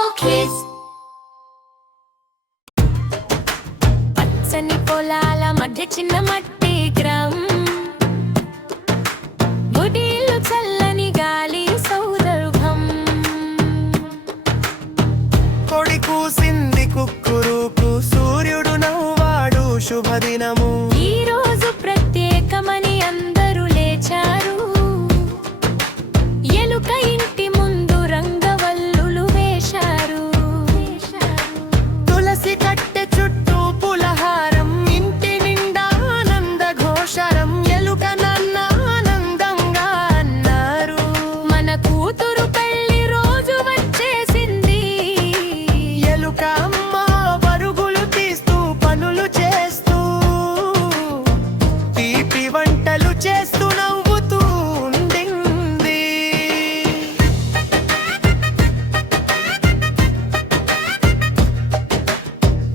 Hello Kids. పచ్చని పొలాల మధ్య చిన్న మట్టి గ్రామం, గుడిలో చల్లని గాలి సౌరభం. కొడి కూసింది కుక్కురుకు, సూర్యుడు నవ్వాడు శుభదినము. ఈ రోజు ప్రత్యేకమని అందరూ లేచారు. ఎలుక ఇంటి ముందు రంగవల్లులు వేశారు. తులసి కట్టె చుట్టూ పులహారం, ఇంటి నిండా ఆనంద ఘోషరం. ఎలుక నాన్న ఆనందంగా అన్నారు, మన కూతురు పెళ్లి రోజు వచ్చేసింది. ఎలుక అమ్మ పరుగులు తీస్తూ పనులు చేస్తూ, తీపి వంటలు చేస్తూ నవ్వుతూ ఉండింది.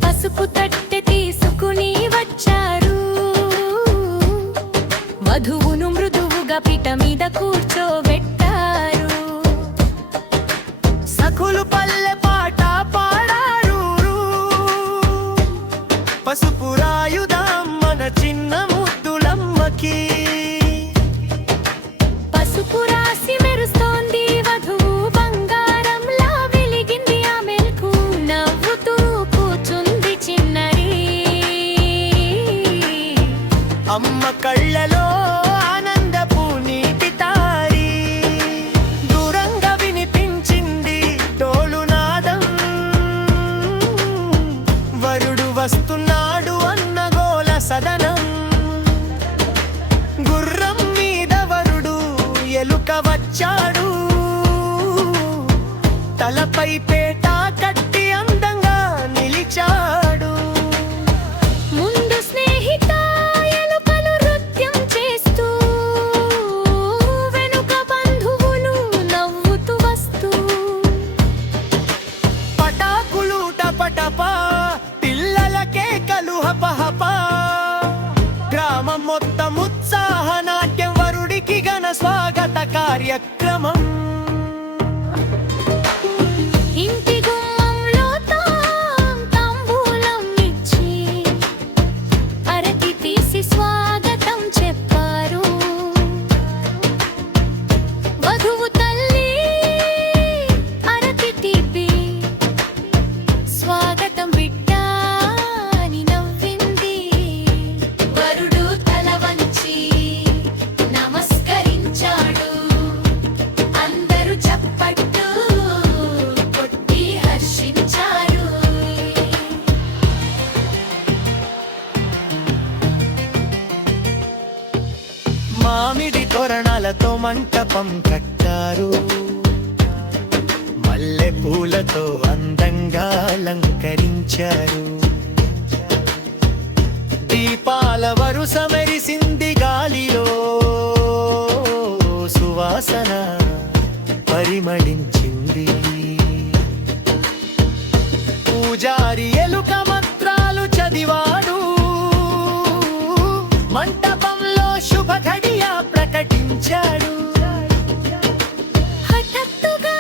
పసుపు తట్టె తీసుకుని వచ్చారు. వధువును మృదువుగా పీట మీద కూర్చోబెట్టారు. సఖులు పల్లె పాట పాడారు. పసుపు రాయుదాం మన చిన్న ముద్దులమ్మకి. పసుపు రాసి మెరుస్తోంది వధువు, బంగారంలా వెలిగింది ఆమెకు. నవ్వుతూ కూర్చుంది చిన్నరి. అమ్మ కళ్ళలో ఆనందపు నీటి తారి. దూరంగా వినిపించింది డోలునాదం. వరుడు వస్తున్నాడు అన్న గోల సదనం. గుర్రం మీద వరుడు ఎలుక వచ్చాడు. తలపై పేట కట్టి అందంగా నిలిచాడు. ముందు స్నేహిత ఎలుకలు నృత్యం చేస్తూ, వెనుక బంధువులు నవ్వుతూ వస్తూ. పటాకులు టపటపా, పిల్లలకే కలు హపహప. గ్రామం మొత్తం ఉత్సాహ నాట్యం, వరుడికి ఘన స్వాగత కార్యక్రమం. ఇంటి గుమ్మంలో తాంబూలం ఇచ్చి అరటి తీసి స్వాగతం చెప్పారు. వధువు తల్లి అరటి తీపి స్వాగతం బిడ్డా అని నవ్వింది. వరుడు తల వంచి నమస్కరించాడు. అందరూ చప్పట్లు కొట్టి హర్షించారు. మామిడి తోరణాలతో మంటపం కట్టారు. మల్లె పూలతో అందంగా అలంకరించారు. దీపాల వరుస మెరిసింది గాలిలో. సువాసన పరిమళించింది. పూజారి ఎలుక మంత్రాలు చదివాడు. మంటపంలో శుభ ఘడియ ప్రకటించాడు. హఠాత్తుగా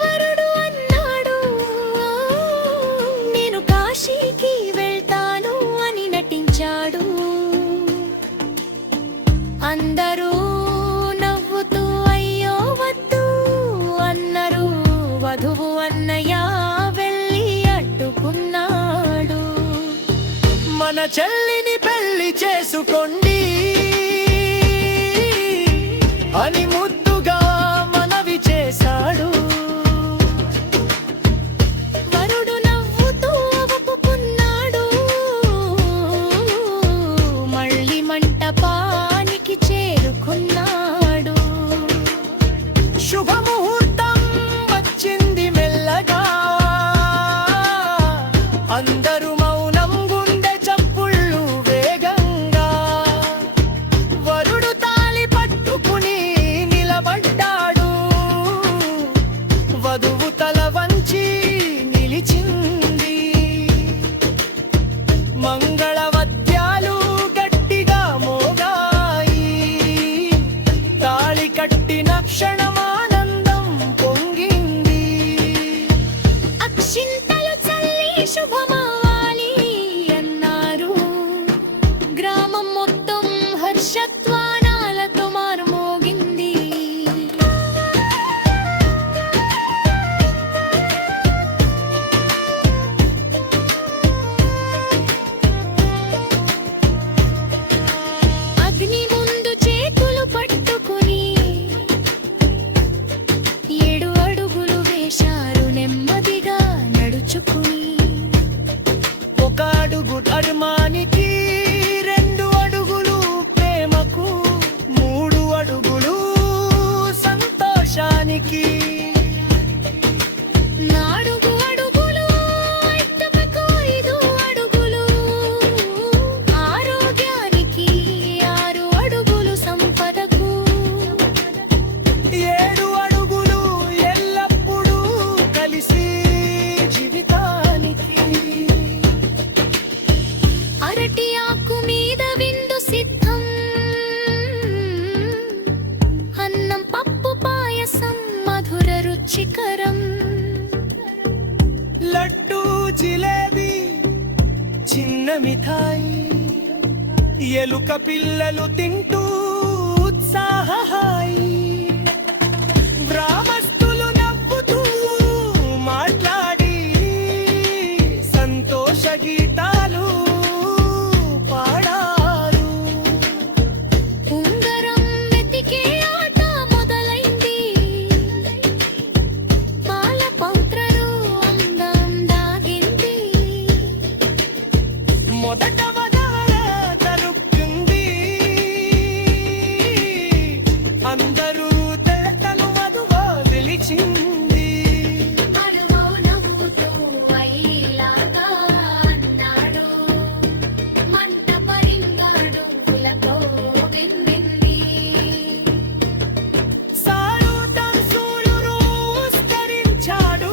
వరుడు అన్నాడు, నేను కాశీకి వెళ్తాను అని నటించాడు. అందరూ నవ్వుతూ అయ్యో వద్దు అన్నారు. వధువు అన్నయ్య వెళ్ళి అడ్డుకున్నాడు. మన చెల్లిని పెళ్లి చేసుకోండి అని ముద్దుగా మనవి చేశాడు. వరుడు నవ్వుతూ ఒప్పుకున్నాడు. మళ్ళీ మంటపానికి చేరుకున్నాడు. శుభముహూర్తం వచ్చింది మెల్లగా. అందరూ మౌనం, గుండె చప్పుళ్ళు వేగంగా. వరుడు తాళి పట్టుకుని నడుచుకుని ఒక అడుగు ధర్మానికి, 2 అడుగులు ప్రేమకు, 3 అడుగులు సంతోషానికి. నాలుగు అడుగులు ఐక్యతకు, 5 అడుగులు ఆరోగ్యానికి, 6 అడుగులు సంపదకు, 7 అడుగులు ఎల్లప్పుడూ కలిసి జీవితానికి. అరటి ఆకు మీద విందు సిద్ధం, అన్నం పప్పు పాయసం మధుర రుచికరం. లడ్డు జిలేబీ చిన్న మిఠాయి, ఎలుక పిల్లలు తింటూ ఉత్సాహాయి. గ్రామస్తులు నవ్వుతూ మాట్లాడి సంతోష గీతాలు పాడారు. ఉంగరం వెతికే ఆట మొదలైంది, పాల పౌత్రలో అందం దాగింది. మొదట వదాల తరుక్కుంది, అందరూ తేటను మధువా నిలిచింది. మరువో నవ్వుతూ అయిలాగా అన్నాడు, మంట పరిగాడు కులతో విన్నింది. సారుతం సూర్యుడు విస్తరించాడు,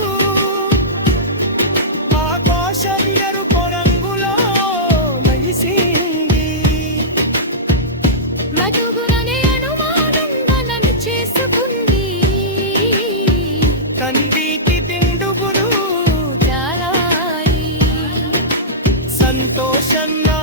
ఆకాశం ఎరుపు రంగులో మెరిసింది. మధుగురనే అనుమానంగా నన్ను చేసుకుంది, కంటికి తిండుగులు జారాయి సంతోషంగా